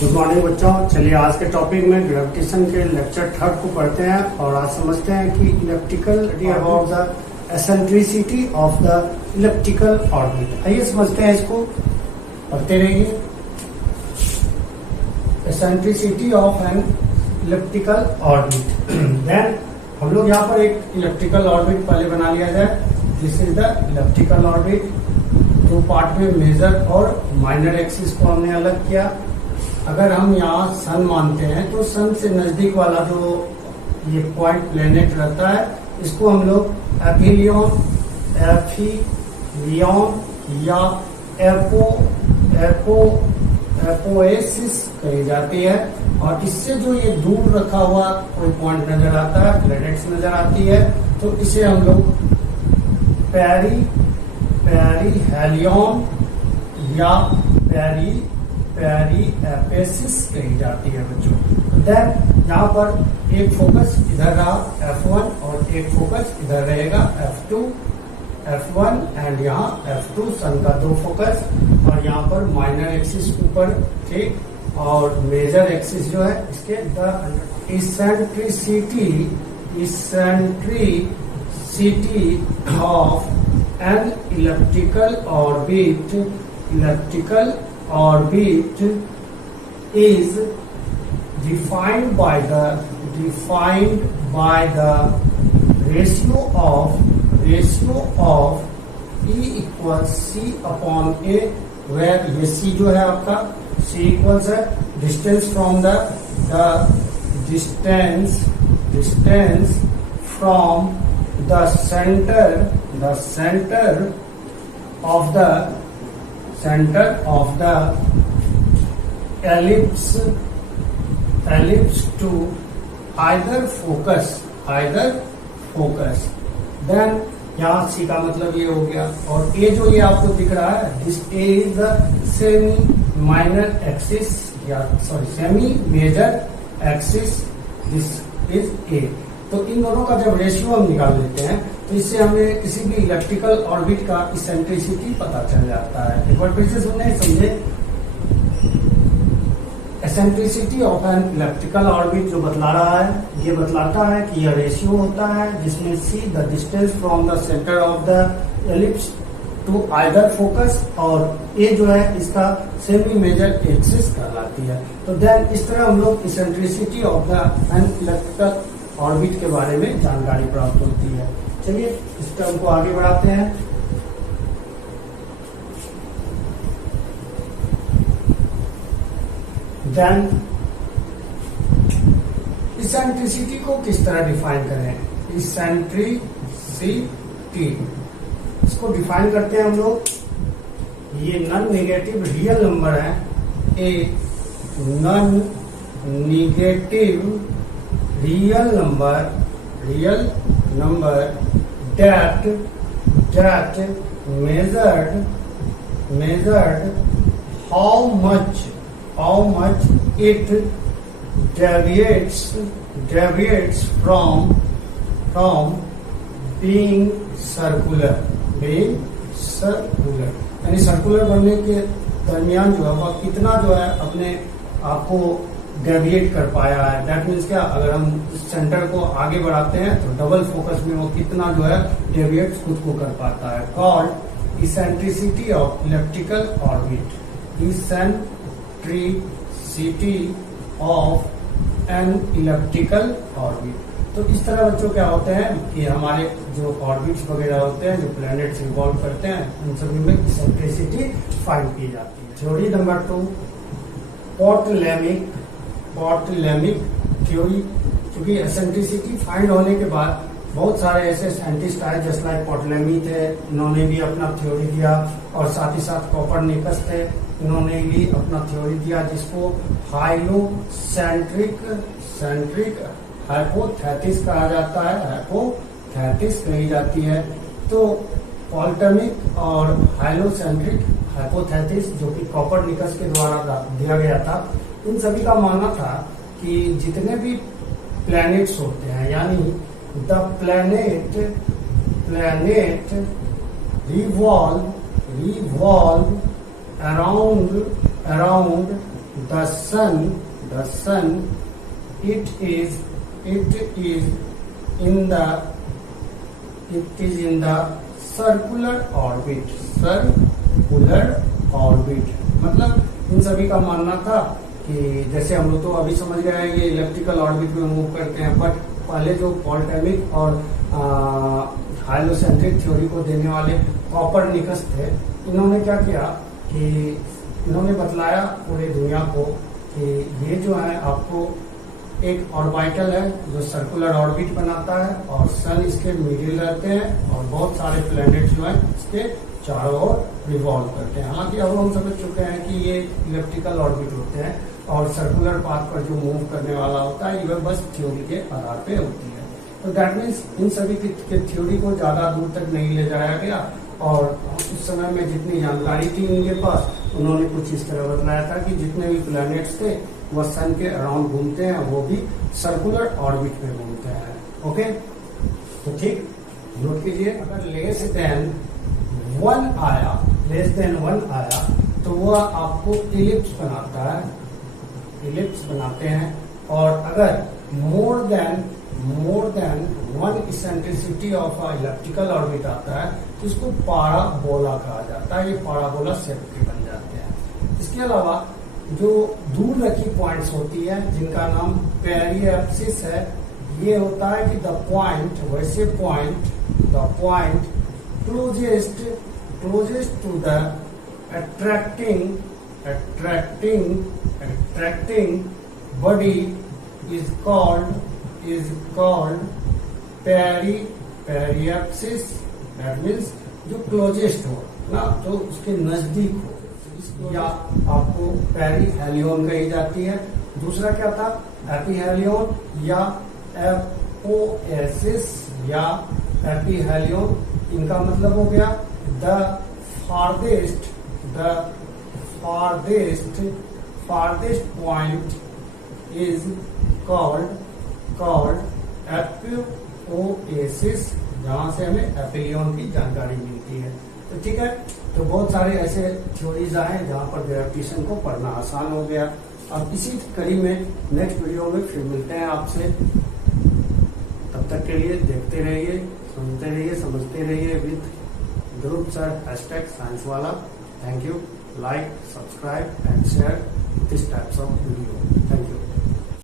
Good morning बच्चों। चलिए आज के टॉपिक में ग्रेविटेशन के लेक्चर 3 को पढ़ते हैं और आज समझते हैं कि elliptical about the eccentricity of the elliptical orbit. आइए समझते हैं, इसको पढ़ते रहिए। Eccentricity of an elliptical orbit. Then हम लोग यहाँ पर एक इलेप्टिकल ऑर्बिट पहले बना लिया जाए। This is the elliptical orbit. दो पार्ट में मेजर और माइनर एक्सिस को हमने अलग किया। अगर हम यहाँ सन मानते हैं तो सन से नजदीक वाला जो ये पॉइंट प्लेनेट रहता है, इसको हम लोग एफिलियन या एपोएसिस कही जाती है। और इससे जो ये दूर रखा हुआ कोई पॉइंट नजर आता है, प्लेनेट्स नजर आती है, तो इसे हम लोग पेरिहेलियन या पेरिएपेसिस कही जाती है बच्चों। देन यहाँ पर एक फोकस इधर रहा F1 और एक फोकस इधर रहेगा F1 एंड यहाँ F2, सन का दो फोकस। और यहाँ पर माइनर एक्सिस ऊपर थे और मेजर एक्सिस जो है इसके the eccentricity of an elliptical orbit is defined by the ratio of E equals C upon A, where ये C जो है आपका C equals है distance from the distance from the center of the ellipse to either focus। Then यहाँ C का मतलब ये हो गया। और ए जो ये आपको दिख रहा है, this A is the semi minor axis या semi major axis, this is A. तो इन दोनों का जब रेशियो हम निकाल लेते हैं तो इससे हमें किसी भी इलेप्टिकल ऑर्बिट का इसेंट्रिसिटी पता चल जाता है। एक बार फिर से सुनने समझे। Eccentricity of an elliptical orbit जो बतला रहा है, ये बतलाता है कि यह रेशियो होता है जिसमें c the distance from the centre of the ellipse to either focus और ए जो है इसका सेमी मेजर एक्सिस कहलाती है। तो देन इस तरह हम लोग eccentricity of the an elliptical orbit के बारे में जानकारी प्राप्त होती है। चलिए इस टर्म को आगे बढ़ाते हैं। देन इसेंट्रिसिटी को किस तरह डिफाइन करें। इसेंट्रिसिटी इसको डिफाइन करते हैं हम लोग, ये नॉन नेगेटिव रियल नंबर है। A non negative real number that measured how much it deviates from being circular। यानी सर्कुलर बनने के दरमियान जो है वह कितना जो है अपने आप को डेविएट कर पाया है। दैट मीन्स क्या, अगर हम सेंटर को आगे बढ़ाते हैं तो डबल फोकस में वो कितना जो है डेविएट खुद को कर पाता है। Called eccentricity of elliptical orbit. Eccentricity of an elliptical orbit. तो इस तरह बच्चों क्या होते हैं कि हमारे जो ऑर्बिट्स वगैरह होते हैं, जो प्लैनेट्स इन्वॉल्व करते हैं, उन सभी में इसेंट्रिसिटी फाइंड की जाती है। Theory number 2, Ptolemaic theory. क्योंकि एसेंट्रिसिटी फाइंड होने के बाद बहुत सारे ऐसे साइंटिस्ट आए जैसे लाइक पॉटलेमी थे, इन्होंने भी अपना थ्योरी दिया। और साथ ही साथ कोपरनिकस थे, इन्होंने भी अपना थ्योरी दिया जिसको हाइलोसेंट्रिक हाइपोथेसिस कहा जाता है, हाइपोथेसिस कही जाती है। तो पॉटलेमिक और हाइलोसेंट्रिक हाइपोथेसिस जो कि कोपरनिकस के द्वारा दिया गया था, इन सभी का मानना था कि जितने भी प्लैनेट्स होते हैं, यानी the planet revolve around the sun, it is in the circular orbit, मतलब इन सभी का मानना था कि जैसे हम लोग तो अभी समझ गए हैं ये इलेप्टिकल ऑर्बिट में मूव करते हैं, बट पहले जो पॉल्टेमिक और हाइलोसेंट्रिक थ्योरी को देने वाले कॉपरनिकस थे, इन्होंने क्या किया कि इन्होंने बतलाया पूरी दुनिया को कि ये जो है आपको एक ऑर्बिटल है जो सर्कुलर ऑर्बिट बनाता है और सन इसके मिडिल रहते हैं और बहुत सारे प्लैनेट जो है इसके चारों ओर रिवॉल्व करते हैं। हालांकि अब हम समझ चुके हैं कि ये इलेप्टिकल ऑर्बिट होते हैं और सर्कुलर पाथ पर जो मूव करने वाला होता है ये बस थ्योरी के आधार पे होती है। तो दैट मीन्स इन सभी के थ्योरी को ज्यादा दूर तक नहीं ले जाया गया और उस समय में जितनी जानकारी थी इनके पास, उन्होंने कुछ इस तरह बताया था कि जितने भी प्लैनेट्स थे वह सन के अराउंड घूमते हैं, वो भी सर्कुलर ऑर्बिट में घूमते हैं। ओके, तो ठीक नोट कीजिए, अगर लेस देन वन आया तो वह आपको इलिप्स बनाते हैं, और अगर more than one eccentricity of elliptical orbit आता है तो इसको पाराबोला कहा जाता है। ये पाराबोला शेप के बन जाते हैं। इसके अलावा जो दूर रखी पॉइंट्स होती है जिनका नाम पेरिएप्सिस है, ये होता है कि the point closest to the attracting body is called periapsis। That means जो क्लोजेस्ट हो ना, जो उसके नजदीक हो, या आपको पेरीहेलियन कही जाती है। दूसरा क्या था, एपीहेलियन या एपोएसिस या एपीहेलियन। इनका मतलब हो गया the farthest point is called एपोएसिस, जहां से हमें एपिलियन की जानकारी मिलती है। तो ठीक है, तो बहुत सारे ऐसे थ्योरीज आए जहां पर ग्रेविटेशन को पढ़ना आसान हो गया। अब इसी कड़ी में नेक्स्ट वीडियो में फिर मिलते हैं आपसे। तब तक के लिए देखते रहिए, सुनते रहिए, समझते रहिए विद ध्रुव सर #साइंस वाला। Thank you. Like, subscribe and share this types of video. Thank you.